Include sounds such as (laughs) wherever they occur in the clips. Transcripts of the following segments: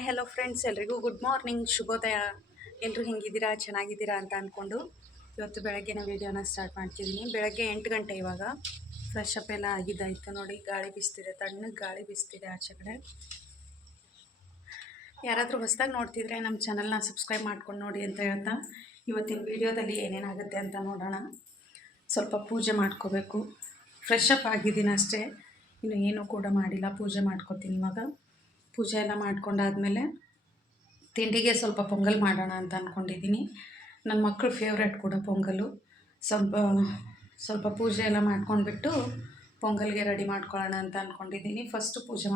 Hi hello friends ಎಲ್ರಿಗೂ good morning ಶುಭೋದಯ. ಎಲ್ಲರೂ ಹೆಂಗಿದ್ದೀರಾ? ಚೆನ್ನಾಗಿದ್ದೀರಾ ಅಂತ ಅಂದ್ಕೊಂಡು ಇವತ್ತು ಬೆಳಗ್ಗೆನ ವೀಡಿಯೋನ ಸ್ಟಾರ್ಟ್ ಮಾಡ್ತಿದ್ದೀನಿ. ಬೆಳಗ್ಗೆ ಎಂಟು ಗಂಟೆ ಇವಾಗ. ಫ್ರೆಶ್ ಅಪ್ ಎಲ್ಲ ಆಗಿದ್ದಾಯಿತು ನೋಡಿ. ಗಾಳಿ ಬೀಸ್ತಿದೆ, ತಣ್ಣಗೆ ಗಾಳಿ ಬೀಸ್ತಿದೆ ಆಚೆ ಕಡೆ. ಯಾರಾದರೂ ಹೊಸದಾಗಿ ನೋಡ್ತಿದ್ರೆ ನಮ್ಮ ಚಾನಲ್ನ ಸಬ್ಸ್ಕ್ರೈಬ್ ಮಾಡ್ಕೊಂಡು ನೋಡಿ ಅಂತ ಹೇಳ್ತಾ, ಇವತ್ತಿನ ವೀಡಿಯೋದಲ್ಲಿ ಏನೇನಾಗುತ್ತೆ ಅಂತ ನೋಡೋಣ. ಸ್ವಲ್ಪ ಪೂಜೆ ಮಾಡ್ಕೋಬೇಕು. ಫ್ರೆಶ್ ಅಪ್ ಆಗಿದ್ದೀನಿ ಅಷ್ಟೇ. ಇನ್ನು ಏನೂ ಕೂಡ ಮಾಡಿಲ್ಲ, ಪೂಜೆ ಮಾಡ್ಕೋತೀನಿ ಇವಾಗ. ಪೂಜೆ ಎಲ್ಲ ಮಾಡ್ಕೊಂಡಾದ್ಮೇಲೆ ತಿಂಡಿಗೆ ಸ್ವಲ್ಪ ಪೊಂಗಲ್ ಮಾಡೋಣ ಅಂತ ಅಂದ್ಕೊಂಡಿದ್ದೀನಿ ನನ್ನ ಮಕ್ಕಳು ಫೇವ್ರೇಟ್ ಕೂಡ ಪೊಂಗಲು. ಸ್ವಲ್ಪ ಸ್ವಲ್ಪ ಪೂಜೆ ಎಲ್ಲ ಮಾಡ್ಕೊಂಡ್ಬಿಟ್ಟು ಪೊಂಗಲ್ಗೆ ರೆಡಿ ಮಾಡ್ಕೊಳ್ಳೋಣ ಅಂತ ಅಂದ್ಕೊಂಡಿದ್ದೀನಿ ಫಸ್ಟು ಪೂಜೆ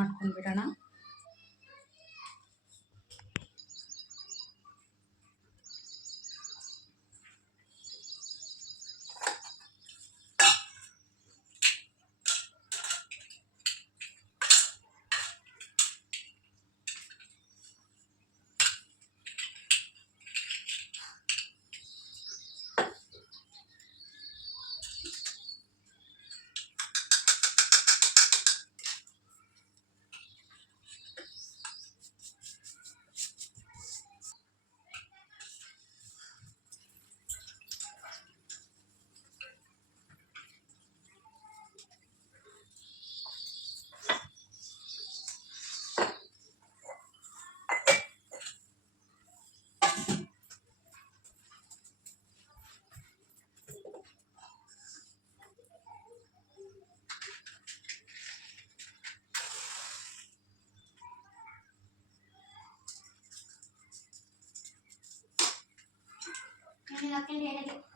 ಮಾಡ್ಕೊಂಡು ಬಿಡೋಣ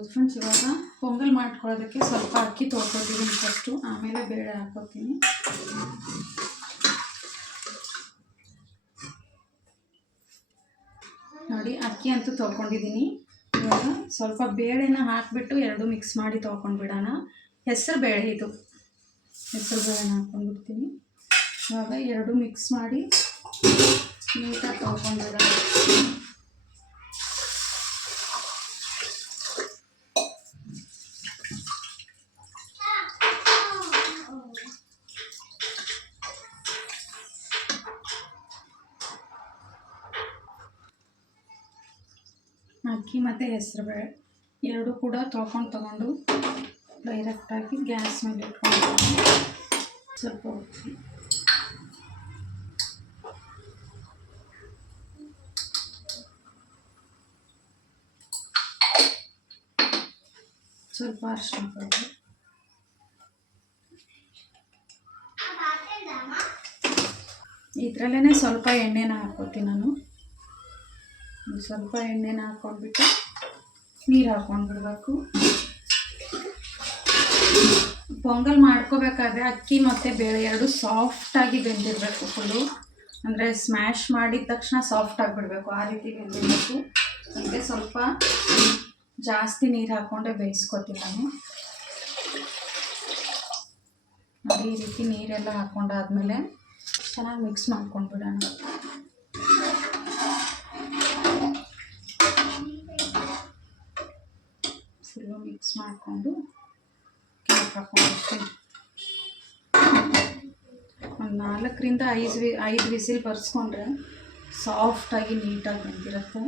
ನೋಡ್ಬೋದು ಫ್ರೆಂಡ್ಸ್ ಇವಾಗ ಪೊಂಗಲ್ ಮಾಡ್ಕೊಳ್ಳೋದಕ್ಕೆ ಸ್ವಲ್ಪ ಅಕ್ಕಿ ತೊಳ್ಕೊತೀನಿ ಫಸ್ಟು ಆಮೇಲೆ ಬೇಳೆ ಹಾಕೋತೀನಿ ನೋಡಿ, ಅಕ್ಕಿ ಅಂತೂ ತೊಳ್ಕೊಂಡಿದ್ದೀನಿ. ಇವಾಗ ಸ್ವಲ್ಪ ಬೇಳೆನ ಹಾಕಿಬಿಟ್ಟು ಎರಡು ಮಿಕ್ಸ್ ಮಾಡಿ ತೊಳ್ಕೊಂಡ್ಬಿಡೋಣ. ಹೆಸರು ಬೇಳೆ ಇದು. ಹೆಸರು ಬೇಳೆನ ಹಾಕ್ಕೊಂಡ್ಬಿಡ್ತೀನಿ. ಇವಾಗ ಎರಡು ಮಿಕ್ಸ್ ಮಾಡಿ ನೀಟಾಗಿ ತೊಳ್ಕೊಂಡ್ಬಿಡೋಣ ಮತ್ತು ಹೆಸರುಬೇಳೆ ಎರಡು ಕೂಡ ತೊಳ್ಕೊಂಡು ತೊಗೊಂಡು ಡೈರೆಕ್ಟಾಗಿ ಗ್ಯಾಸ್ ಮೇಲೆ ಇಟ್ಕೊಂಡು ಸ್ವಲ್ಪ ಉಪ್ಪು ಸ್ವಲ್ಪ ಅರಿಶಿನ ಪೌಡರ್ ಇದರಲ್ಲೇ ಸ್ವಲ್ಪ ಎಣ್ಣೆನ ಹಾಕೋತೀನಿ ನಾನು ಒಂದು ಸ್ವಲ್ಪ ಎಣ್ಣೆನ ಹಾಕ್ಕೊಂಡ್ಬಿಟ್ಟು ನೀರು ಹಾಕ್ಕೊಂಡ್ಬಿಡ್ಬೇಕು ಪೊಂಗಲ್ ಮಾಡ್ಕೋಬೇಕಾದ್ರೆ ಅಕ್ಕಿ ಮತ್ತು ಬೇಳೆ ಎರಡು ಸಾಫ್ಟಾಗಿ ಬೆಂದಿರಬೇಕು ಫುಲ್ಲು ಅಂದರೆ ಸ್ಮ್ಯಾಶ್ ಮಾಡಿದ ತಕ್ಷಣ ಸಾಫ್ಟ್ ಆಗಿಬಿಡ್ಬೇಕು, ಆ ರೀತಿ ಬೆಂದಿರಬೇಕು. ಅದಕ್ಕೆ ಸ್ವಲ್ಪ ಜಾಸ್ತಿ ನೀರು ಹಾಕ್ಕೊಂಡೆ ಬೇಯಿಸ್ಕೊತೀನಿ ನಾನು. ಈ ರೀತಿ ನೀರೆಲ್ಲ ಹಾಕ್ಕೊಂಡಾದ್ಮೇಲೆ ಚೆನ್ನಾಗಿ ಮಿಕ್ಸ್ ಮಾಡ್ಕೊಂಡ್ಬಿಡೋಣ ಫುಲ್ಲು ಮಿಕ್ಸ್ ಮಾಡಿಕೊಂಡು ಕೆಳಗೆ ಹಾಕೊಂಡಿರ್ತೀನಿ ಒಂದು ನಾಲ್ಕರಿಂದ ಐದು ವಿ, ಐದು ವಿಸಿಲ್ ಬರ್ಸ್ಕೊಂಡ್ರೆ ಸಾಫ್ಟಾಗಿ ನೀಟಾಗಿ ಬಂದಿರುತ್ತೆ.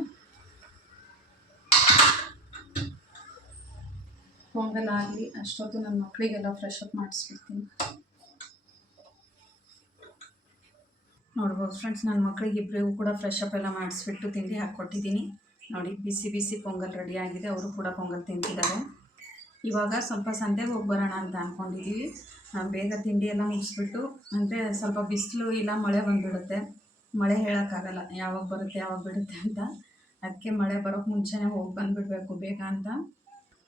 ಪೊಂಗಲ್ ಆಗಲಿ, ಅಷ್ಟೊತ್ತು ನನ್ನ ಮಕ್ಕಳಿಗೆಲ್ಲ ಫ್ರೆಶ್ ಅಪ್ ಮಾಡಿಸ್ಬಿಡ್ತೀನಿ. ನೋಡ್ಬೋದು ಫ್ರೆಂಡ್ಸ್ ನನ್ನ ಮಕ್ಕಳಿಗೆ ಇಬ್ಬರಿಗೂ ಕೂಡ ಫ್ರೆಶ್ ಅಪ್ ಎಲ್ಲ ಮಾಡಿಸ್ಬಿಟ್ಟು ತಿಂಡಿ ಹಾಕ್ಕೊಟ್ಟಿದ್ದೀನಿ. ನೋಡಿ, ಬಿಸಿ ಬಿಸಿ ಪೊಂಗಲ್ ರೆಡಿ ಆಗಿದೆ. ಅವರು ಕೂಡ ಪೊಂಗಲ್ ತಿಂತಿದ್ದಾರೆ. ಇವಾಗ ಸ್ವಲ್ಪ ಸಂತೆಗೆ ಹೋಗಿ ಬರೋಣ ಅಂತ ಅಂದ್ಕೊಂಡಿದ್ದೀವಿ ಬೇಗ ತಿಂಡಿ ಎಲ್ಲ ಮುಗಿಸ್ಬಿಟ್ಟು ಅಂದರೆ ಸ್ವಲ್ಪ ಬಿಸಿಲು ಇಲ್ಲ, ಮಳೆ ಬಂದುಬಿಡುತ್ತೆ. ಮಳೆ ಹೇಳೋಕ್ಕಾಗಲ್ಲ, ಯಾವಾಗ ಬರುತ್ತೆ, ಯಾವಾಗ ಬಿಡುತ್ತೆ ಅಂತ. ಅದಕ್ಕೆ ಮಳೆ ಬರೋಕ್ಕೆ ಮುಂಚೆನೇ ಹೋಗಿ ಬಂದುಬಿಡ್ಬೇಕು ಬೇಗ ಅಂತ.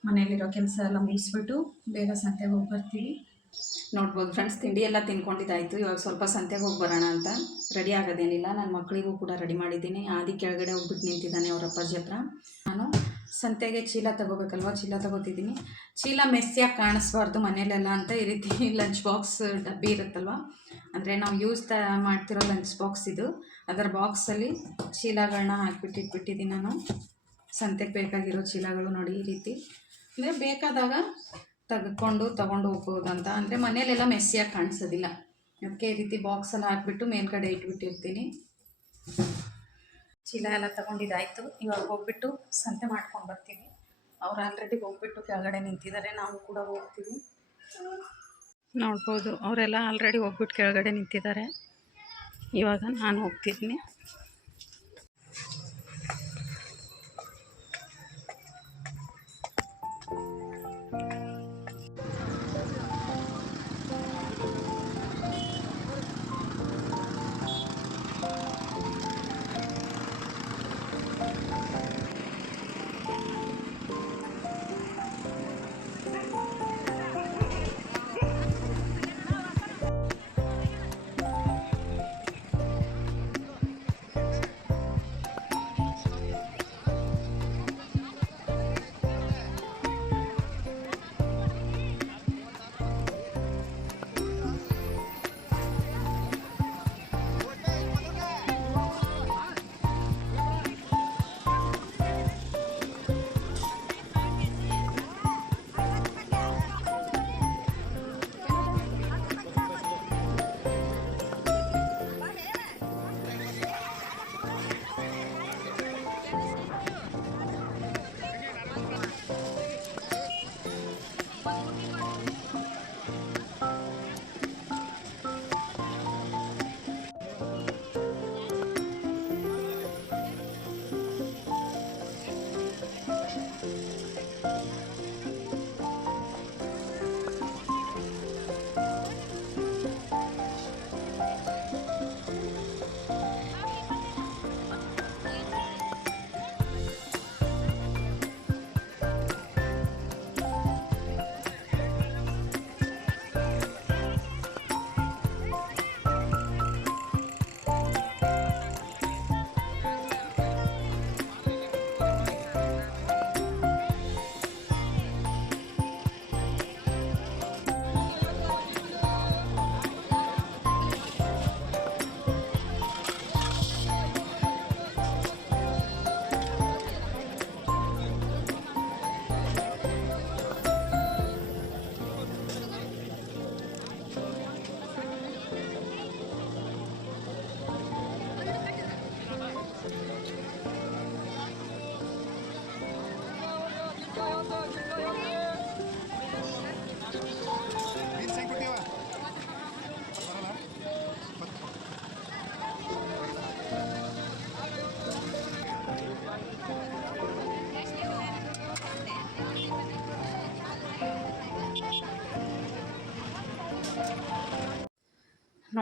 ಮನೆಯಲ್ಲಿರೋ ಕೆಲಸ ಎಲ್ಲ ಮುಗಿಸ್ಬಿಟ್ಟು ಬೇಗ ಸಂತೆಗೆ ಹೋಗಿ ಬರ್ತೀವಿ. ನೋಡ್ಬೋದು ಫ್ರೆಂಡ್ಸ್ ತಿಂಡಿ ಎಲ್ಲ ತಿನ್ಕೊಂಡಿದ್ದಾಯಿತು. ಇವಾಗ ಸ್ವಲ್ಪ ಸಂತೆಗೆ ಹೋಗಿ ಬರೋಣ ಅಂತ. ರೆಡಿ ಆಗೋದೇನಿಲ್ಲ. ನನ್ನ ಮಕ್ಕಳಿಗೂ ಕೂಡ ರೆಡಿ ಮಾಡಿದ್ದೀನಿ. ಆದಿ ಕೆಳಗಡೆ ಹೋಗ್ಬಿಟ್ಟು ನಿಂತಿದ್ದಾನೆ ಅವರಪ್ಪಾಜಿ ಹತ್ರ. ನಾನು ಸಂತೆಗೆ ಚೀಲ ತಗೋಬೇಕಲ್ವ? ಚೀಲ ತಗೋತಿದ್ದೀನಿ. ಚೀಲ ಮೆಸ್ಸಿಯಾಗಿ ಕಾಣಿಸ್ಬಾರ್ದು ಮನೇಲೆಲ್ಲ ಅಂತ ಈ ರೀತಿ (laughs) ಲಂಚ್ ಬಾಕ್ಸ್ ಡಬ್ಬಿ ಇರುತ್ತಲ್ವ? ಅಂದರೆ ನಾವು ಯೂಸ್ ತ ಮಾಡ್ತಿರೋ ಲಂಚ್ ಬಾಕ್ಸ್ ಇದು. ಅದರ ಬಾಕ್ಸಲ್ಲಿ ಚೀಲಗಳನ್ನ ಹಾಕಿಬಿಟ್ಟು ಇಟ್ಬಿಟ್ಟಿದ್ದೀನಿ ನಾನು. ಸಂತೆಗೆ ಬೇಕಾಗಿರೋ ಚೀಲಗಳು ನೋಡಿ ಈ ರೀತಿ. ಅಂದರೆ ಬೇಕಾದಾಗ ತೆಗೆದುಕೊಂಡು ತೊಗೊಂಡು ಹೋಗ್ಬೋದು ಅಂತ ಅಂದರೆ ಮನೇಲೆಲ್ಲ ಮೆಸ್ಸಿಯಾಗಿ ಕಾಣಿಸೋದಿಲ್ಲ. ಅದಕ್ಕೆ ಈ ರೀತಿ ಬಾಕ್ಸಲ್ಲಿ ಹಾಕ್ಬಿಟ್ಟು ಮೇಲ್ಗಡೆ ಇಟ್ಬಿಟ್ಟಿರ್ತೀನಿ. ಚೀಲ ಎಲ್ಲ ತಗೊಂಡಿದ್ದಾಯಿತು. ಇವಾಗ ಹೋಗ್ಬಿಟ್ಟು ಸಂತೆ ಮಾಡ್ಕೊಂಡು ಬರ್ತೀವಿ ಅವ್ರು ಆಲ್ರೆಡಿ ಹೋಗ್ಬಿಟ್ಟು ಕೆಳಗಡೆ ನಿಂತಿದ್ದಾರೆ. ನಾವು ಕೂಡ ಹೋಗ್ತೀವಿ. ನೋಡ್ಬೋದು, ಅವರೆಲ್ಲ ಆಲ್ರೆಡಿ ಹೋಗ್ಬಿಟ್ಟು ಕೆಳಗಡೆ ನಿಂತಿದ್ದಾರೆ. ಇವಾಗ ನಾನು ಹೋಗ್ತಿದ್ದೀನಿ.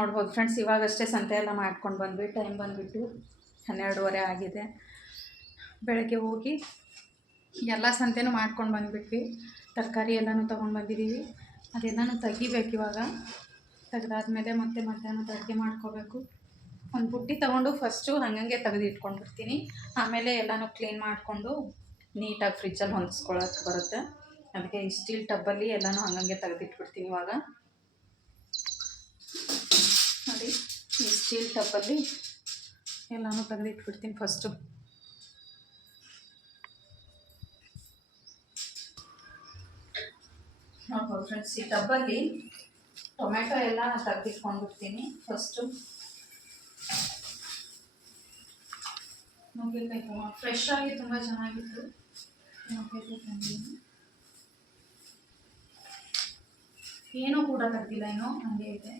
ನೋಡ್ಬೋದು ಫ್ರೆಂಡ್ಸ್, ಇವಾಗಷ್ಟೇ ಸಂತೆ ಎಲ್ಲ ಮಾಡ್ಕೊಂಡು ಬಂದ್ವಿ ಟೈಮ್ ಬಂದುಬಿಟ್ಟು ಹನ್ನೆರಡೂವರೆ ಆಗಿದೆ. ಬೆಳಗ್ಗೆ ಹೋಗಿ ಎಲ್ಲ ಸಂತೆನೂ ಮಾಡ್ಕೊಂಡು ಬಂದುಬಿಟ್ವಿ. ತರಕಾರಿ ಎಲ್ಲನೂ ತೊಗೊಂಡು ಬಂದಿದ್ದೀವಿ ಅದೆಲ್ಲನೂ ತೆಗಿಬೇಕು ಇವಾಗ. ತೆಗೆದಾದ್ಮೇಲೆ ಮತ್ತೆ ಮಧ್ಯಾಹ್ನದ ಅಡುಗೆ ಮಾಡ್ಕೋಬೇಕು. ಒಂದು ಬುಟ್ಟಿ ತೊಗೊಂಡು ಫಸ್ಟು ಹಂಗಂಗೆ ತೆಗೆದು ಇಟ್ಕೊಂಡ್ಬಿಡ್ತೀನಿ. ಆಮೇಲೆ ಎಲ್ಲನೂ ಕ್ಲೀನ್ ಮಾಡಿಕೊಂಡು ನೀಟಾಗಿ ಫ್ರಿಜ್ಜಲ್ಲಿ ಹೊಂದಿಸ್ಕೊಳಕ್ಕೆ ಬರುತ್ತೆ. ಅದಕ್ಕೆ ಈ ಸ್ಟೀಲ್ ಟಬ್ಬಲ್ಲಿ ಎಲ್ಲನೂ ಹಂಗಂಗೆ ತೆಗೆದಿಟ್ಬಿಡ್ತೀನಿ ಇವಾಗ. ಸ್ಟೀಲ್ ಟಪ್ಪಲ್ಲಿ ಎಲ್ಲನೂ ತೆಗೆದಿಟ್ಬಿಡ್ತೀನಿ ಫಸ್ಟು ನೋಡ್ಬೋದು ಫ್ರೆಂಡ್ಸ್ ಈ ಟಬ್ಬಲ್ಲಿ ಟೊಮೆಟೊ ಎಲ್ಲ ತೆಗೆದಿಟ್ಕೊಂಡ್ಬಿಡ್ತೀನಿ ಫಸ್ಟು ನುಗ್ಗೆಕಾಯಿ ಫ್ರೆಶ್ ಆಗಿ ತುಂಬ ಚೆನ್ನಾಗಿತ್ತು. ಏನೂ ಕೂಡ ತೆಗ್ದಿಲ್ಲ ಏನೋ ಹಂಗೆ ಇದೆ.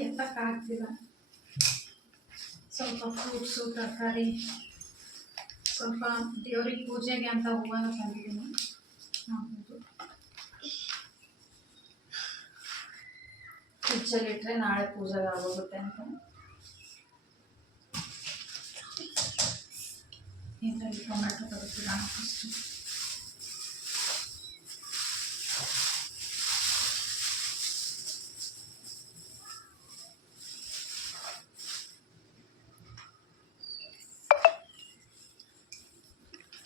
ಎತ್ತಕ್ಕಾಗ್ತಿಲ್ಲ ಸ್ವಲ್ಪ ಫ್ರೂಟ್ಸು ತರಕಾರಿ ಸ್ವಲ್ಪ ದೇವ್ರಿಗೆ ಪೂಜೆಗೆ ಅಂತ ಹೂವನ ತಂದಿದ್ದೀನಿ ಹಾಕ್ಬೋದು ಫ್ರಿಜ್ಜಲ್ಲಿಟ್ಟರೆ ನಾಳೆ ಪೂಜೆಗೆ ಆಗೋಗುತ್ತೆ ಅಂತ ಇದರಲ್ಲಿ ಟೊಮೆಟೊ ಫಸ್ಟು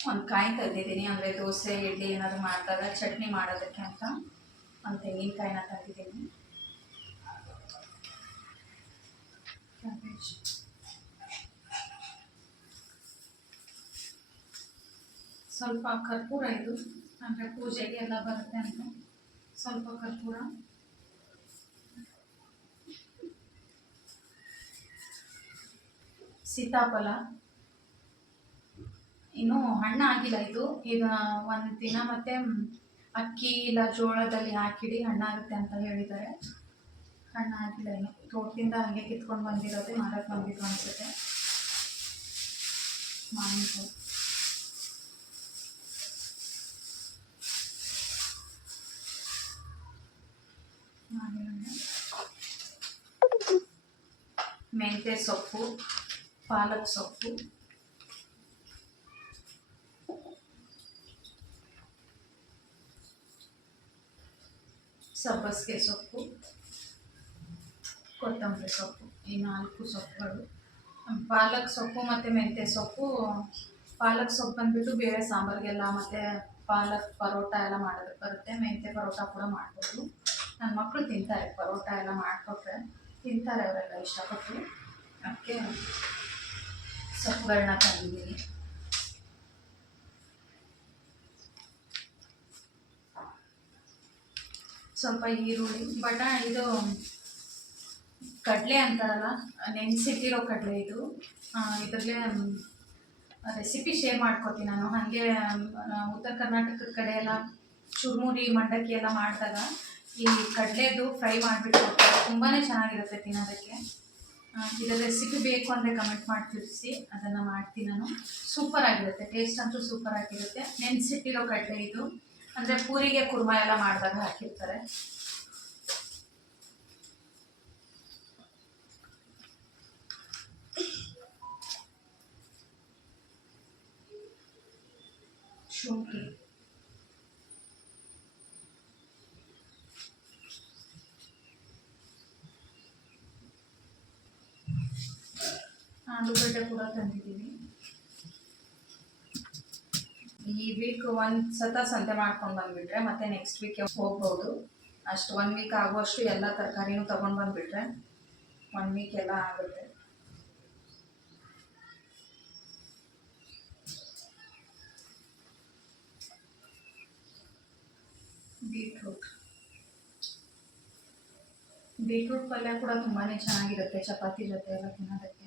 ಒಂದು ಕಾಯಿ ತಂದಿದ್ದೀನಿ. ಅಂದರೆ ದೋಸೆ, ಇಡ್ಲಿ ಏನಾದರೂ ಮಾಡಿದಾಗ ಚಟ್ನಿ ಮಾಡೋದಕ್ಕೆ ಅಂತ, ಒಂದು ತೆಂಗಿನಕಾಯಿನ ತಂದಿದ್ದೀನಿ. ಸ್ವಲ್ಪ ಕರ್ಪೂರ ಇದು, ಅಂದರೆ ಪೂಜೆಗೆ ಎಲ್ಲ ಬರುತ್ತೆ ಅಂತ. ಸ್ವಲ್ಪ ಕರ್ಪೂರ. ಸೀತಾಫಲ. ಇನ್ನೂ ಹಣ್ಣಾಗಿಲ್ಲ ಇದು. ಈಗ ಒಂದು ದಿನ ಮತ್ತೆ ಅಕ್ಕಿ ಇಲ್ಲ, ಜೋಳದಲ್ಲಿ ಹಾಕಿಡಿ ಹಣ್ಣಾಗುತ್ತೆ ಅಂತ ಹೇಳಿದ್ದಾರೆ. ಹಣ್ಣಾಗಿಲ್ಲ ಇನ್ನು. ತೋಟದಿಂದ ಹಂಗೆ ಕಿತ್ಕೊಂಡು ಬಂದಿರೋದು ಮಾರಕ್ಕೆ ಬಂದಿದ್ದು ಅನಿಸುತ್ತೆ. ಮಾವಿನಕಾಯಿ. ಮೆಂತ್ಯ ಸೊಪ್ಪು, ಪಾಲಕ್ ಸೊಪ್ಪು. ಸಬ್ಬಸಿಗೆ ಸೊಪ್ಪು, ಕೊತ್ತಂಬರಿ ಸೊಪ್ಪು, ಈ ನಾಲ್ಕು ಸೊಪ್ಪುಗಳು. ಪಾಲಕ್ ಸೊಪ್ಪು ಮತ್ತು ಮೆಂತ್ಯ ಸೊಪ್ಪು. ಪಾಲಕ್ ಸೊಪ್ಪು ಬಂದ್ಬಿಟ್ಟು ಬೇರೆ ಸಾಂಬಾರಿಗೆಲ್ಲ ಮತ್ತು ಪಾಲಕ್ ಪರೋಟ ಎಲ್ಲ ಮಾಡೋದಕ್ಕೆ ಬರುತ್ತೆ. ಮೆಂತ್ಯ ಪರೋಟ ಕೂಡ ಮಾಡ್ಬೋದು. ನನ್ನ ಮಕ್ಕಳು ತಿಂತಾರೆ ಪರೋಟ ಎಲ್ಲ ಮಾಡಿಕೊಟ್ರೆ. ತಿಂತಾರೆ ಅವರೆಲ್ಲ ಇಷ್ಟಪಟ್ಟು. ಅದಕ್ಕೆ ಸೊಪ್ಪುಗಳನ್ನ ತಂದಿದ್ದೀನಿ. ಸ್ವಲ್ಪ ಈರುಳ್ಳಿ ಬಟ ಇದು ಕಡಲೆ ಅಂತಾರಲ್ಲ, ನೆನೆಸಿಟ್ಟಿರೋ ಕಡಲೆ ಇದು. ಇದರಲ್ಲೇ ರೆಸಿಪಿ ಶೇರ್ ಮಾಡ್ಕೊತೀನಿ ನಾನು. ಹಾಗೆ ಉತ್ತರ ಕರ್ನಾಟಕದ ಕಡೆ ಎಲ್ಲ ಚುರುಮುರಿ, ಮಂಡಕ್ಕಿ ಎಲ್ಲ ಮಾಡಿದಾಗ ಈ ಕಡಲೆದು ಫ್ರೈ ಮಾಡಿಬಿಟ್ಟು ತುಂಬಾ ಚೆನ್ನಾಗಿರುತ್ತೆ ತಿನ್ನೋದಕ್ಕೆ. ಇದರ ರೆಸಿಪಿ ಬೇಕು ಅಂದರೆ ಕಮೆಂಟ್ ಮಾಡಿ ತಿಳಿಸಿ ಅದನ್ನು ಮಾಡ್ತೀನಿ ನಾನು. ಸೂಪರ್ ಆಗಿರುತ್ತೆ ಟೇಸ್ಟ್ ಅಂತೂ ಸೂಪರ್ ಆಗಿರುತ್ತೆ ನೆನೆಸಿಟ್ಟಿರೋ ಕಡಲೆ ಇದು. ಅಂದರೆ ಪೂರಿಗೆ ಕುರ್ಮ ಎಲ್ಲ ಮಾಡಿದಾಗ ಹಾಕಿರ್ತಾರೆ. ಶುಂಠಿ. ಆಲೂಗಡ್ಡೆ ಕೂಡ ತಂದಿದ್ದೀವಿ ಈ ವೀಕ್ ಒಂದು ಸತ ಸಂತೆ ಮಾಡ್ಕೊಂಡು ಬಂದ್ಬಿಟ್ರೆ ಮತ್ತೆ ನೆಕ್ಸ್ಟ್ ವೀಕ್ ಹೋಗ್ಬೋದು. ಅಷ್ಟು ಒನ್ ವೀಕ್ ಆಗುವಷ್ಟು ಎಲ್ಲ ತರಕಾರಿನೂ ತಗೊಂಡು ಬಂದ್ಬಿಟ್ರೆ ಒನ್ ವೀಕ್ ಎಲ್ಲ ಆಗುತ್ತೆ. ಬೀಟ್ರೂಟ್ ಬೀಟ್ರೂಟ್ ಪಲ್ಯ ಕೂಡ ತುಂಬಾ ಚೆನ್ನಾಗಿರುತ್ತೆ, ಚಪಾತಿ ಜೊತೆ ಎಲ್ಲ ತಿನ್ನೋದಕ್ಕೆ.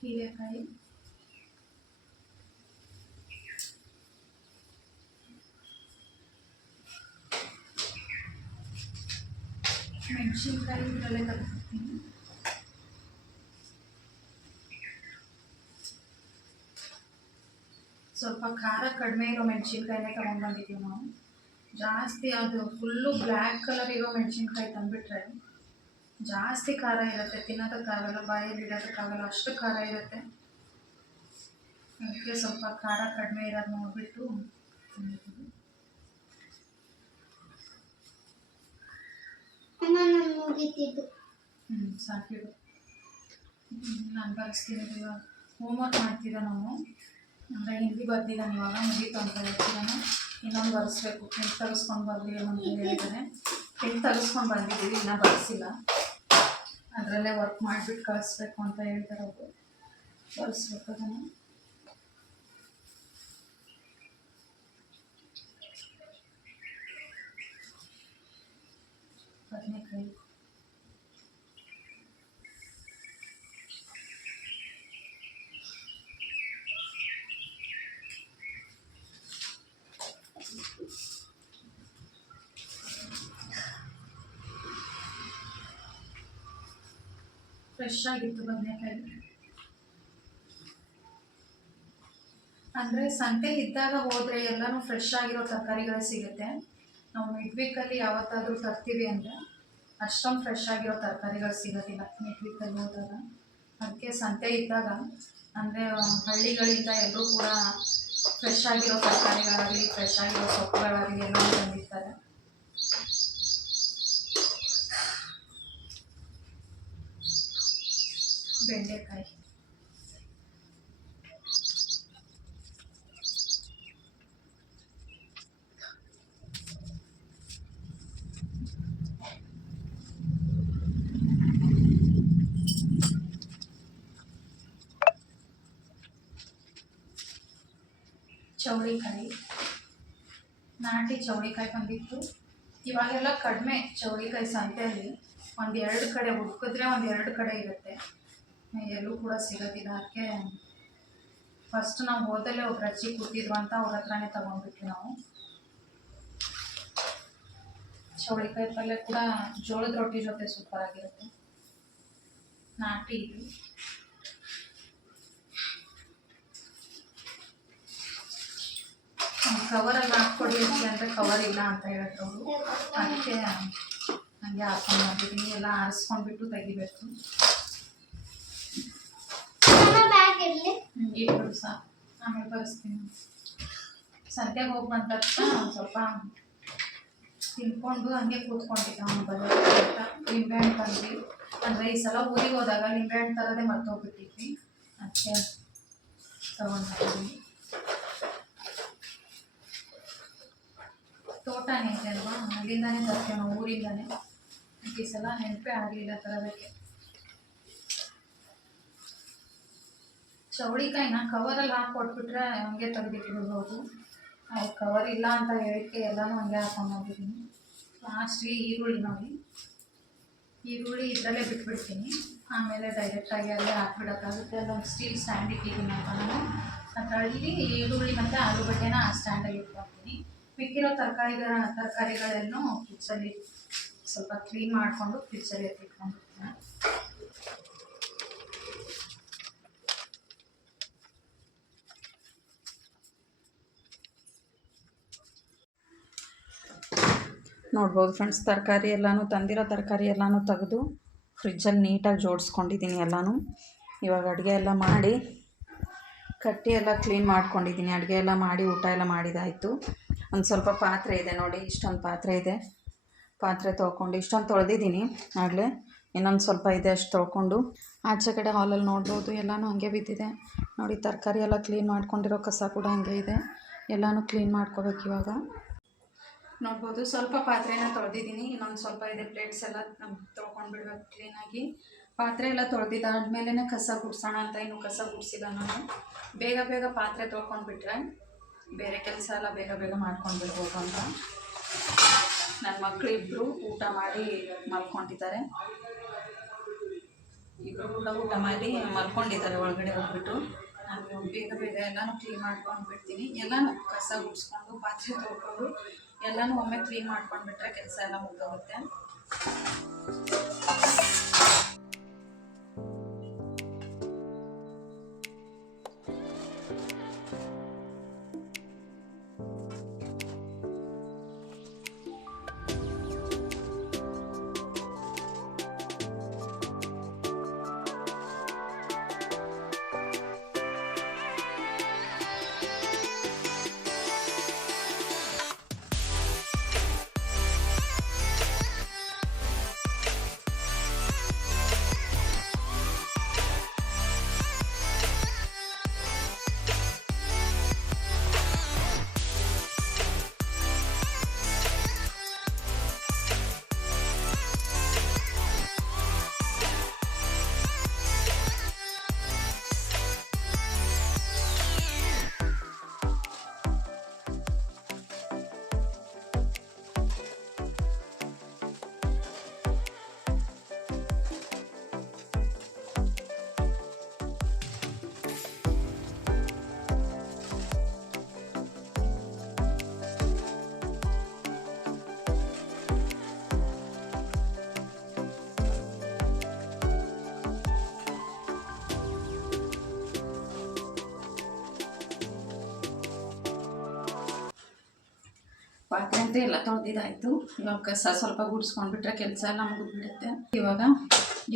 ಹೀರೆಕಾಯಿ ಮೆಣಸಿನ್ಕಾಯಿ ಇದರಲ್ಲೇ ತೆಗೆದುರ್ತೀನಿ ಸ್ವಲ್ಪ ಖಾರ ಕಡಿಮೆ ಇರೋ ಮೆಣಸಿನ್ಕಾಯಿನೇ ತಗೊಂಡು ಬಂದಿದ್ದೀವಿ ನಾವು. ಜಾಸ್ತಿ ಅದು ಫುಲ್ಲು ಬ್ಲ್ಯಾಕ್ ಕಲರ್ ಇರೋ ಮೆಣಸಿನ್ಕಾಯಿ ತಂದುಬಿಟ್ರೆ ಜಾಸ್ತಿ ಖಾರ ಇರುತ್ತೆ ತಿನ್ನೋದಕ್ಕಾಗಲ್ಲ ಬಾಯಲ್ಲಿ ಇಡೋದಕ್ಕಾಗಲ್ಲ ಅಷ್ಟು ಖಾರ ಇರುತ್ತೆ. ಅದಕ್ಕೆ ಸ್ವಲ್ಪ ಖಾರ ಕಡಿಮೆ ಇರೋದು ನೋಡಿಬಿಟ್ಟು ನಾನು ಹ್ಞೂ ಸಾಕಿಡು ನಾನು ಬರೆಸ್ತೀನಿ ಇವಾಗ ಹೋಮ್ವರ್ಕ್ ಮಾಡ್ತಿದ್ದ ನಾವು? ಅಂದರೆ ಹಿಂದಿ ಬರ್ದಿದ್ದಾನೆ ಇವಾಗ ಮುಗೀತು ಅಂತ ಹೇಳ್ತಿದ್ದಾನೆ. ಇನ್ನೊಂದು ಬರೆಸ್ಬೇಕು. ಹೆಂಗೆ ತೆಗೆಸ್ಕೊಂಡು ಬರ್ಲಿ ಅಂತ ಹೇಳಿದ್ದಾನೆ ಹೆಂಗೆ ತೆಗೆಸ್ಕೊಂಡು ಬಂದಿದ್ದೀವಿ ಇನ್ನೂ ಬರೆಸಿಲ್ಲ. ಅದರಲ್ಲೇ ವರ್ಕ್ ಮಾಡಿಬಿಟ್ಟು ಕಳಿಸ್ಬೇಕು ಅಂತ ಹೇಳ್ತಾರೆ ಅವರು. ಕಳಿಸ್ಬೇಕು ಅದನ್ನು. ಬದನೆಕಾಯಿ. ಫ್ರೆಶ್ ಆಗಿತ್ತು ಬದನೆಕಾಯಿ ಅಂದರೆ ಸಂತೆ ಇದ್ದಾಗ ಹೋದರೆ ಎಲ್ಲನೂ ಫ್ರೆಶ್ ಆಗಿರೋ ತರಕಾರಿಗಳೇ ಸಿಗುತ್ತೆ. ನಾವು ಮಿಡ್ ವೀಕಲ್ಲಿ ಯಾವತ್ತಾದರೂ ತರ್ತೀವಿ ಅಂದರೆ ಅಷ್ಟೊಂದು ಫ್ರೆಶ್ ಆಗಿರೋ ತರಕಾರಿಗಳು ಸಿಗೋದಿಲ್ಲ ಮಿಡ್ ವೀಕಲ್ಲಿ ಹೋದಾಗ. ಅದಕ್ಕೆ ಸಂತೆ ಇದ್ದಾಗ ಅಂದರೆ ಹಳ್ಳಿಗಳಿಂದ ಎಲ್ಲರೂ ಕೂಡ ಫ್ರೆಶ್ ಆಗಿರೋ ತರಕಾರಿಗಳಾಗಲಿ ಫ್ರೆಶ್ ಆಗಿರೋ ಸೊಪ್ಪುಗಳಾಗಲಿ ಎಲ್ಲವೂ ಬೆಂಡೆಕಾಯಿ. ಚೌಳಿಕಾಯಿ. ನಾಟಿ ಚೌಳಿಕಾಯಿ ಬಂದಿತ್ತು. ಇವಾಗೆಲ್ಲ ಕಡಿಮೆ ಚೌಳಿಕಾಯಿ ಸಂತೆಯಲ್ಲಿ. ಒಂದು ಎರಡು ಕಡೆ ಹುಡುಕಿದ್ರೆ ಒಂದು ಎರಡು ಕಡೆ ಇರುತ್ತೆ. ಎಲ್ಲೂ ಕೂಡ ಸಿಗೋದಿಲ್ಲ. ಅದಕ್ಕೆ ಫಸ್ಟ್ ನಾವು ಹೋದಲ್ಲೇ ಒಬ್ರು ಅಜ್ಜಿ ಕೂತಿದ್ರು ಅಂತ ಅವ್ರ ಹತ್ರನೇ ತಗೊಂಡ್ಬಿಟ್ವಿ ನಾವು. ಚೌಳಿಕಾಯಿ ಪಲ್ಯ ಕೂಡ ಜೋಳದ ರೊಟ್ಟಿ ಜೊತೆ ಸೂಪರ್ ಆಗಿರುತ್ತೆ. ನಾಟಿ ಇದು. ಕವರಲ್ಲಿ ಹಾಕ್ಕೊಡಿ ಅಂದರೆ ಕವರ್ ಇಲ್ಲ ಅಂತ ಹೇಳಿದ್ರು ಅವರು. ಅದಕ್ಕೆ ಹಂಗೆ ಹಾಕೊಂಡು ಮಾಡಿದ್ದೀನಿ ಎಲ್ಲ ಆರಿಸ್ಕೊಂಡ್ಬಿಟ್ಟು ತೆಗಿಬೇಕು. ಇರ್ಲಿ ಪುರುಷ ಆಮೇಲೆ ಬರೆಸ್ತೀನಿ. ಸಂತೆಗೆ ಹೋಗಿ ಬಂದ ತಕ್ಷಣ ಸ್ವಲ್ಪ ತಿನ್ಕೊಂಡು ಹಂಗೆ ಕೂತ್ಕೊಂಡಿದ್ದ ಅವನು ನಿಂಬೆ ಹಣ್ಣು ತಂದ್ವಿ. ಅಂದರೆ ಈ ಸಲ ಊರಿಗೆ ಹೋದಾಗ ನಿಂಬೆಹಣ್ಣು ತರೋದೇ ಮರ್ತೋಗ್ಬಿಟ್ಟಿದ್ವಿ. ಅದಕ್ಕೆ ತಗೊಂಡು ಬಂದಿದ್ದೀನಿ ತೋಟನೇ ಇದೆ ಅಲ್ವಾ? ಅಲ್ಲಿಂದಾನೇ ತರ್ತೇವೆ ನಾವು, ಊರಿಂದಾನೇ. ಈ ಸಲ ನೆನಪೇ ಆಗಲಿಲ್ಲ ತರೋದಕ್ಕೆ. ಚೌಳಿಕಾಯಿನ ಕವರಲ್ಲಿ ಹಾಕಿ ಕೊಟ್ಬಿಟ್ರೆ ಹಂಗೆ ತೆಗೆದಿಟ್ಟಿರ್ಬೋದು ಅದು. ಕವರ್ ಇಲ್ಲ ಅಂತ ಹೇಳಿಕ್ಕೆ ಎಲ್ಲನೂ ಹಂಗೆ ಹಾಕೊಂಡು ಹೋಗಿದ್ದೀನಿ. ಲಾಸ್ಟ್ಗೆ ಈರುಳ್ಳಿ ನೋಡಿ. ಈರುಳ್ಳಿ ಇದರಲ್ಲೇ ಬಿಟ್ಬಿಡ್ತೀನಿ. ಆಮೇಲೆ ಡೈರೆಕ್ಟಾಗಿ ಅಲ್ಲೇ ಹಾಕ್ಬಿಡೋಕ್ಕಾಗುತ್ತೆ ಅದೊಂದು ಸ್ಟೀಲ್ ಸ್ಟ್ಯಾಂಡ್ ಇಟ್ಟಿದ್ದೀನಿ ಅಂತ ನಾನು ಅದರಲ್ಲಿ ಈರುಳ್ಳಿ ಮತ್ತು ಆಲೂಗಡ್ಡೆನ ಆ ಸ್ಟ್ಯಾಂಡಲ್ಲಿ ಇಟ್ಕೊಳ್ತೀನಿ. ಮಿಕ್ಕಿರೋ ತರಕಾರಿಗಳ, ತರಕಾರಿಗಳನ್ನು ಫ್ರಿಜ್ಜಲ್ಲಿ ಸ್ವಲ್ಪ ಕ್ಲೀನ್ ಮಾಡಿಕೊಂಡು ಫ್ರಿಜ್ಜಲ್ಲಿ ಎತ್ತಿಟ್ಕೊಂಡಿರ್ತೀನಿ ನೋಡ್ಬೋದು ಫ್ರೆಂಡ್ಸ್ ತರಕಾರಿ ಎಲ್ಲನೂ ತಂದಿರೋ ತರಕಾರಿ ಎಲ್ಲನೂ ತೆಗೆದು ಫ್ರಿಜ್ಜಲ್ಲಿ ನೀಟಾಗಿ ಜೋಡಿಸ್ಕೊಂಡಿದ್ದೀನಿ ಎಲ್ಲನೂ. ಇವಾಗ ಅಡುಗೆ ಎಲ್ಲ ಮಾಡಿ, ಕಟ್ಟಿ ಎಲ್ಲ ಕ್ಲೀನ್ ಮಾಡ್ಕೊಂಡಿದ್ದೀನಿ. ಅಡುಗೆ ಎಲ್ಲ ಮಾಡಿ, ಊಟ ಎಲ್ಲ ಮಾಡಿದಾಯಿತು. ಒಂದು ಸ್ವಲ್ಪ ಪಾತ್ರೆ ಇದೆ ನೋಡಿ, ಇಷ್ಟೊಂದು ಪಾತ್ರೆ ಇದೆ. ಪಾತ್ರೆ ತೊಳ್ಕೊಂಡು ಇಷ್ಟೊಂದು ತೊಳೆದಿದ್ದೀನಿ ಆಗಲೇ. ಇನ್ನೊಂದು ಸ್ವಲ್ಪ ಇದೆ ಅಷ್ಟು ತೊಳ್ಕೊಂಡು. ಆಚೆ ಕಡೆ ಹಾಲಲ್ಲಿ ನೋಡ್ಬೋದು, ಎಲ್ಲನೂ ಹಂಗೆ ಬಿದ್ದಿದೆ. ನೋಡಿ, ತರಕಾರಿ ಎಲ್ಲ ಕ್ಲೀನ್ ಮಾಡ್ಕೊಂಡಿರೋ ಕಸ ಕೂಡ ಹಂಗೆ ಇದೆ. ಎಲ್ಲನೂ ಕ್ಲೀನ್ ಮಾಡ್ಕೋಬೇಕು ಇವಾಗ. ನೋಡ್ಬೋದು. ಸ್ವಲ್ಪ ಪಾತ್ರೆನ ತೊಳೆದಿದ್ದೀನಿ. ಇನ್ನೊಂದು ಸ್ವಲ್ಪ ಇದೆ ಪ್ಲೇಟ್ಸ್ ಎಲ್ಲ ತೊಳ್ಕೊಂಡು ಕ್ಲೀನಾಗಿ ಪಾತ್ರೆ ಎಲ್ಲ ತೊಳೆದಿದ್ದಾದ್ಮೇಲೆ ಕಸ ಗುಡ್ಸೋಣ ಅಂತ ಇನ್ನು ಕಸ ಗುಡಿಸಿಲ್ಲ ನಾನು. ಬೇಗ ಬೇಗ ಪಾತ್ರೆ ತೊಳ್ಕೊಂಡ್ಬಿಟ್ರೆ ಬೇರೆ ಕೆಲಸ ಎಲ್ಲ ಬೇಗ ಬೇಗ ಮಾಡ್ಕೊಂಡು ಬಿಡ್ಬೋದು ಅಂತ ನನ್ನ ಮಕ್ಕಳಿಬ್ಬರು ಊಟ ಮಾಡಿ ಮಲ್ಕೊಂಡಿದ್ದಾರೆ. ಇಬ್ಬರು ಕೂಡ ಊಟ ಮಾಡಿ ಮಲ್ಕೊಂಡಿದ್ದಾರೆ ಒಳಗಡೆ ಹೋಗ್ಬಿಟ್ಟು. ನಾನು ಬೇಗ ಬೇಗ ಎಲ್ಲನೂ ಕ್ಲೀನ್ ಮಾಡ್ಕೊಂಡು ಬಿಡ್ತೀನಿ ಎಲ್ಲನೂ ಕಸ ಗುಡಿಸ್ಕೊಂಡು ಪಾತ್ರೆ ತೊಳ್ಕೊಂಡು ಎಲ್ಲನೂ ಒಮ್ಮೆ ಕ್ಲೀನ್ ಮಾಡ್ಕೊಂಡ್ಬಿಟ್ರೆ ಕೆಲಸ ಎಲ್ಲ ಮುಗ್ದೋಗುತ್ತೆ. ಪಾತ್ರೆ ಅಂತೂ ಎಲ್ಲ ತೊಳೆದಿದ್ದಾಯಿತು ಇವಾಗ ಕಸ ಸ್ವಲ್ಪ ಗುಡಿಸ್ಕೊಂಡ್ಬಿಟ್ರೆ ಕೆಲಸ ಎಲ್ಲ ಮುಗಿದ್ಬಿಡುತ್ತೆ. ಇವಾಗ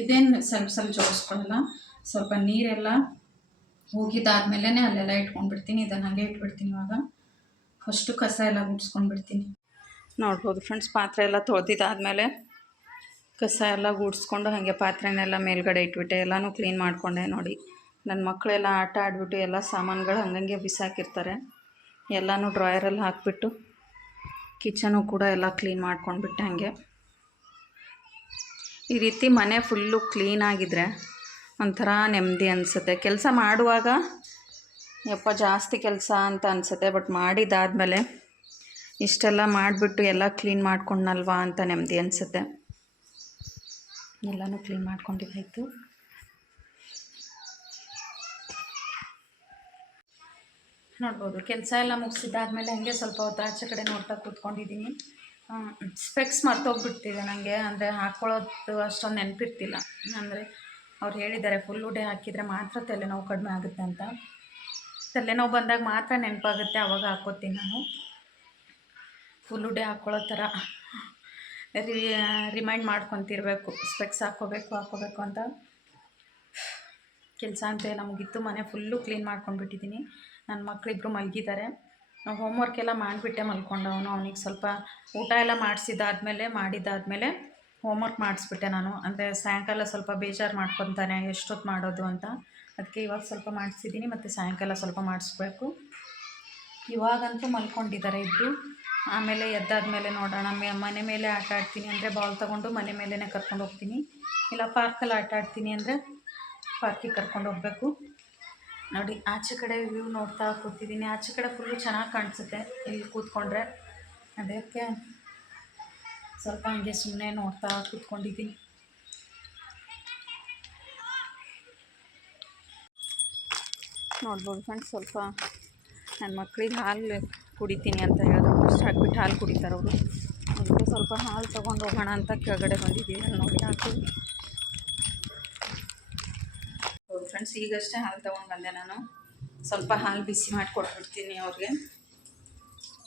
ಇದೇನು ಸ್ವಲ್ಪ ಸ್ವಲ್ಪ ಜೋಡಿಸ್ಕೊಳ್ಳಲ್ಲ. ಸ್ವಲ್ಪ ನೀರೆಲ್ಲ ಹೋಗಿದ್ದಾದ್ಮೇಲೆ ಅಲ್ಲೆಲ್ಲ ಇಟ್ಕೊಂಡ್ಬಿಡ್ತೀನಿ. ಇದನ್ನು ಹಾಗೆ ಇಟ್ಬಿಡ್ತೀನಿ ಇವಾಗ. ಫಸ್ಟು ಕಸ ಎಲ್ಲ ಗುಡಿಸ್ಕೊಂಡ್ಬಿಡ್ತೀನಿ. ನೋಡ್ಬೋದು ಫ್ರೆಂಡ್ಸ್ ಪಾತ್ರೆ ಎಲ್ಲ ತೊಳೆದಿದ್ದಾದ್ಮೇಲೆ ಕಸ ಎಲ್ಲ ಗುಡಿಸ್ಕೊಂಡು ಹಾಗೆ ಪಾತ್ರೆನೆಲ್ಲ ಮೇಲ್ಗಡೆ ಇಟ್ಬಿಟ್ಟೆ. ಎಲ್ಲನೂ ಕ್ಲೀನ್ ಮಾಡಿಕೊಂಡೆ ನೋಡಿ. ನನ್ನ ಮಕ್ಕಳೆಲ್ಲ ಆಟ ಆಡಿಬಿಟ್ಟು ಎಲ್ಲ ಸಾಮಾನುಗಳು ಹಂಗಂಗೆ ಬಿಸಾಕಿರ್ತಾರೆ. ಎಲ್ಲನೂ ಡ್ರಾಯರಲ್ಲಿ ಹಾಕಿಬಿಟ್ಟು ಕಿಚನು ಕೂಡ ಎಲ್ಲ ಕ್ಲೀನ್ ಮಾಡ್ಕೊಂಡ್ಬಿಟ್ಟೆ ಹಾಗೆ. ಈ ರೀತಿ ಮನೆ ಫುಲ್ಲು ಕ್ಲೀನಾಗಿದ್ದರೆ ಒಂಥರ ನೆಮ್ಮದಿ ಅನಿಸುತ್ತೆ. ಕೆಲಸ ಮಾಡುವಾಗ ಯಪ್ಪ ಜಾಸ್ತಿ ಕೆಲಸ ಅಂತ ಅನಿಸುತ್ತೆ, ಬಟ್ ಮಾಡಿದಾದಮೇಲೆ ಇಷ್ಟೆಲ್ಲ ಮಾಡಿಬಿಟ್ಟು ಎಲ್ಲ ಕ್ಲೀನ್ ಮಾಡ್ಕೊಂಡ್ನಲ್ವಾ ಅಂತ ನೆಮ್ಮದಿ ಅನಿಸುತ್ತೆ. ಎಲ್ಲನೂ ಕ್ಲೀನ್ ಮಾಡ್ಕೊಂಡಿದ್ದಾಯಿತು. ನೋಡ್ಬೋದು. ಕೆಲಸ ಎಲ್ಲ ಮುಗಿಸಿದ್ದಾದ್ಮೇಲೆ ಹಂಗೆ ಸ್ವಲ್ಪ ಹೊತ್ತು ಆಚೆ ಕಡೆ ನೋಡ್ತಾ ಕೂತ್ಕೊಂಡಿದ್ದೀನಿ. ಸ್ಪೆಕ್ಸ್ ಮರ್ತೋಗ್ಬಿಡ್ತಿದೆ ನನಗೆ ಅಂದರೆ ಹಾಕ್ಕೊಳ್ಳೋದು ಅಷ್ಟೊಂದು ನೆನಪಿರ್ತಿಲ್ಲ. ಅಂದರೆ ಅವ್ರು ಹೇಳಿದ್ದಾರೆ ಫುಲ್ಲು ಡೇ ಹಾಕಿದರೆ ಮಾತ್ರ ತಲೆನೋವು ಕಡಿಮೆ ಆಗುತ್ತೆ ಅಂತ. ತಲೆನೋವು ಬಂದಾಗ ಮಾತ್ರ ನೆನಪಾಗುತ್ತೆ ಆವಾಗ ಹಾಕ್ಕೋತೀನಿ ನಾನು. ಫುಲ್ಲು ಡೇ ಹಾಕ್ಕೊಳ್ಳೋ ಥರ ರಿ ರಿಮೈಂಡ್ ಮಾಡ್ಕೊತಿರ್ಬೇಕು. ಸ್ಪೆಕ್ಸ್ ಹಾಕ್ಕೋಬೇಕು ಹಾಕ್ಕೋಬೇಕು ಅಂತ. ಕೆಲಸ ಅಂತ ನಮಗಿತ್ತು ಮುಗೀತು. ಮನೆ ಫುಲ್ಲು ಕ್ಲೀನ್ ಮಾಡ್ಕೊಂಡ್ಬಿಟ್ಟಿದ್ದೀನಿ. ನನ್ನ ಮಕ್ಕಳಿಬ್ಬರು ಮಲಗಿದ್ದಾರೆ. ನಾವು ಹೋಮ್ವರ್ಕ್ ಎಲ್ಲ ಮಾಡಿಬಿಟ್ಟೆ ಮಲ್ಕೊಂಡವನು ಅವನಿಗೆ ಸ್ವಲ್ಪ ಊಟ ಎಲ್ಲ ಮಾಡಿಸಿದ್ದಾದಮೇಲೆ, ಮಾಡಿದ್ದಾದಮೇಲೆ ಹೋಮ್ವರ್ಕ್ ಮಾಡಿಸ್ಬಿಟ್ಟೆ ನಾನು. ಅಂದರೆ ಸಾಯಂಕಾಲ ಸ್ವಲ್ಪ ಬೇಜಾರು ಮಾಡ್ಕೊತಾನೆ ಎಷ್ಟೊತ್ತು ಮಾಡೋದು ಅಂತ. ಅದಕ್ಕೆ ಇವಾಗ ಸ್ವಲ್ಪ ಮಾಡಿಸಿದ್ದೀನಿ ಮತ್ತು ಸಾಯಂಕಾಲ ಸ್ವಲ್ಪ ಮಾಡಿಸ್ಬೇಕು. ಇವಾಗಂತೂ ಮಲ್ಕೊಂಡಿದ್ದಾರೆ ಇಬ್ಬರು ಆಮೇಲೆ ಎದ್ದಾದ್ಮೇಲೆ ನೋಡೋಣ. ಮನೆ ಮೇಲೆ ಆಟ ಆಡ್ತೀನಿ ಅಂದರೆ ಬಾಲ್ ತೊಗೊಂಡು ಮನೆ ಮೇಲೇ ಕರ್ಕೊಂಡು ಹೋಗ್ತೀನಿ. ಇಲ್ಲ ಪಾರ್ಕಲ್ಲಿ ಆಟ ಆಡ್ತೀನಿ ಅಂದರೆ ಪಾರ್ಕಿಗೆ ಕರ್ಕೊಂಡು ಹೋಗಬೇಕು. ನೋಡಿ, ಆಚೆ ಕಡೆ ವ್ಯೂ ನೋಡ್ತಾ ಕೂತಿದ್ದೀನಿ. ಆಚೆ ಕಡೆ ಫುಲ್ ಚೆನ್ನಾಗಿ ಕಾಣಿಸುತ್ತೆ. ಇಲ್ಲಿ ಕೂತ್ಕೊಂಡ್ರೆ. ಅದಕ್ಕೆ ಸ್ವಲ್ಪ ಹಂಗೆ ಸುಮ್ಮನೆ ನೋಡ್ತಾ ಕೂತ್ಕೊಂಡಿದ್ದೀನಿ. ನೋಡ್ಬೋದು ಫ್ರೆಂಡ್ಸ್ ಸ್ವಲ್ಪ ನನ್ನ ಮಕ್ಳಿಗೆ ಹಾಲು ಕುಡಿತೀನಿ ಅಂತ ಹೇಳಿದ್ರು ಫಸ್ಟ್ ಹಾಕ್ಬಿಟ್ಟು ಹಾಲು ಕುಡಿತಾರೆ ಅವರು. ಅದಕ್ಕೆ ಸ್ವಲ್ಪ ಹಾಲು ತೊಗೊಂಡು ಹೋಗೋಣ ಅಂತ ಕೆಳಗಡೆ ಬಂದಿದ್ದೀವಿ ಅಲ್ಲಿ ನೋಡಿ ಹಾಕಿ ಹೌದು ಫ್ರೆಂಡ್ಸ್, ಈಗಷ್ಟೇ ಹಾಲು ತೊಗೊಂಡು ಬಂದೆ ನಾನು. ಸ್ವಲ್ಪ ಹಾಲು ಬಿಸಿ ಮಾಡಿ ಕೊಟ್ಬಿಡ್ತೀನಿ ಅವ್ರಿಗೆ.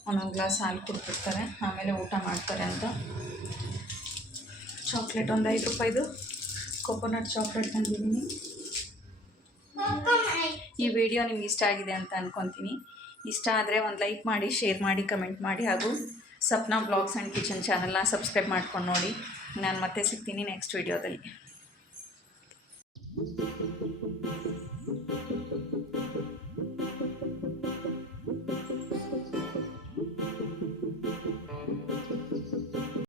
ಒಂದೊಂದು ಗ್ಲಾಸ್ ಹಾಲು ಕುಡ್ಬಿಡ್ತಾರೆ. ಆಮೇಲೆ ಊಟ ಮಾಡ್ತಾರೆ ಅಂತ. ಚಾಕ್ಲೇಟ್ ಒಂದು ಐದು ರೂಪಾಯಿದು ಕೊಕೊನಟ್ ಚಾಕ್ಲೇಟ್ ತಂದಿದ್ದೀನಿ. ಈ ವಿಡಿಯೋ ನಿಮ್ಗೆ ಇಷ್ಟ ಆಗಿದೆ ಅಂತ ಅಂದ್ಕೊತೀನಿ ಇಷ್ಟ ಆದರೆ ಒಂದು ಲೈಕ್ ಮಾಡಿ, ಶೇರ್ ಮಾಡಿ, ಕಮೆಂಟ್ ಮಾಡಿ. ಹಾಗೂ ಸಪ್ನಾ ಬ್ಲಾಗ್ಸ್ ಆ್ಯಂಡ್ ಕಿಚನ್ ಚಾನಲ್ನ ಸಬ್ಸ್ಕ್ರೈಬ್ ಮಾಡ್ಕೊಂಡು ನೋಡಿ. ನಾನು ಮತ್ತೆ ಸಿಗ್ತೀನಿ ನೆಕ್ಸ್ಟ್ ವಿಡಿಯೋದಲ್ಲಿ.